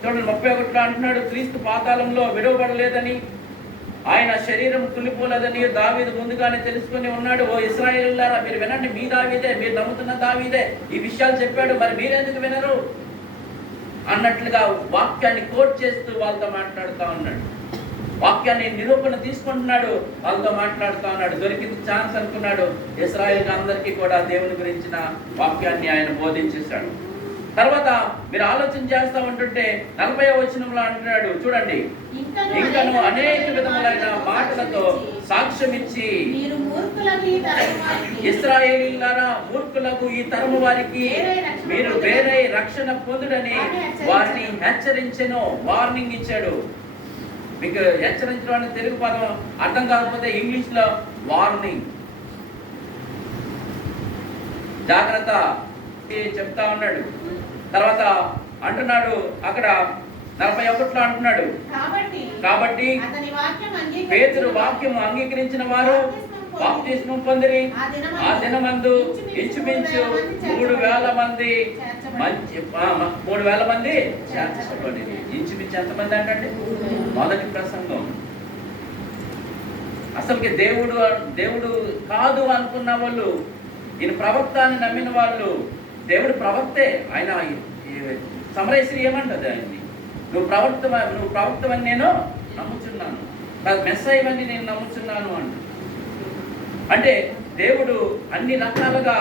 చూడండి 31 అంటున్నాడు, క్రీస్తు పాతాళంలో విడవబడలేదని, ఆయన శరీరం తులిపోలేదని దావీదు ముందుగానే తెలుసుకొని ఉన్నాడు. ఓ ఇశ్రాయేలులారా, మీరు వినండి, మీ దావీదే, మీరు నమ్ముతున్న దావీదే ఈ విషయాలు చెప్పాడు, మరి మీరెందుకు వినరు అన్నట్లుగా వాక్యాన్ని కోట్ చేస్తూ వాళ్ళతో మాట్లాడుతూ ఉన్నాడు. వాక్యాన్ని నిరూపణ తీసుకుంటున్నాడు, వాళ్ళతో మాట్లాడుతూ ఉన్నాడు. దొరికింది ఛాన్స్ అనుకున్నాడు. ఇశ్రాయేల్ అందరికీ కూడా దేవుని గురించిన వాక్యాన్ని ఆయన బోధించేశాడు. తర్వాత మీరు ఆలోచన చేస్తూ ఉంటుంటే 40వ వచనంలో అంటున్నాడు, చూడండి, ఇంకను అనేక విధములైన మాటలతో సాక్ష్యం ఇచ్చి, ఇశ్రాయేలీయులారా, మూర్ఖులకు ఈ తరము వారికి మీరు వేరే రక్షణ పొందుడని వారిని హెచ్చరించెను. వార్నింగ్ ఇచ్చాడు. మీకు హెచ్చరించడం అనే తెలుగు పదం అర్థం కాకపోతే ఇంగ్లీష్ లో వార్నింగ్, జాగ్రత్త చెప్తా ఉన్నాడు. తర్వాత అంటున్నాడు అక్కడ 41లో అంటున్నాడు, కాబట్టి పేతురు వాక్యం అంగీకరించిన వారు బాప్తిస్మం పొందిరి. ఆ దినమందు ఇంచుమించు 3,000 మంది 3,000 మంది చేర్చబడిరి. ఇంచుమించు ఎంతమంది అంటే మొదటి ప్రసంగం. అసలుకి దేవుడు కాదు అనుకున్న వాళ్ళు, ఈయన ప్రవక్త అని నమ్మిన వాళ్ళు, దేవుడు ప్రవక్తే. ఆయన సమరేశ్వరి ఏమంటది ఆయన్ని, నువ్వు ప్రవక్తవని నేను నమ్ముచున్నాను, మెస్సయ్యవని నేను నమ్ముచున్నాను అంటే దేవుడు అన్ని రకాలుగా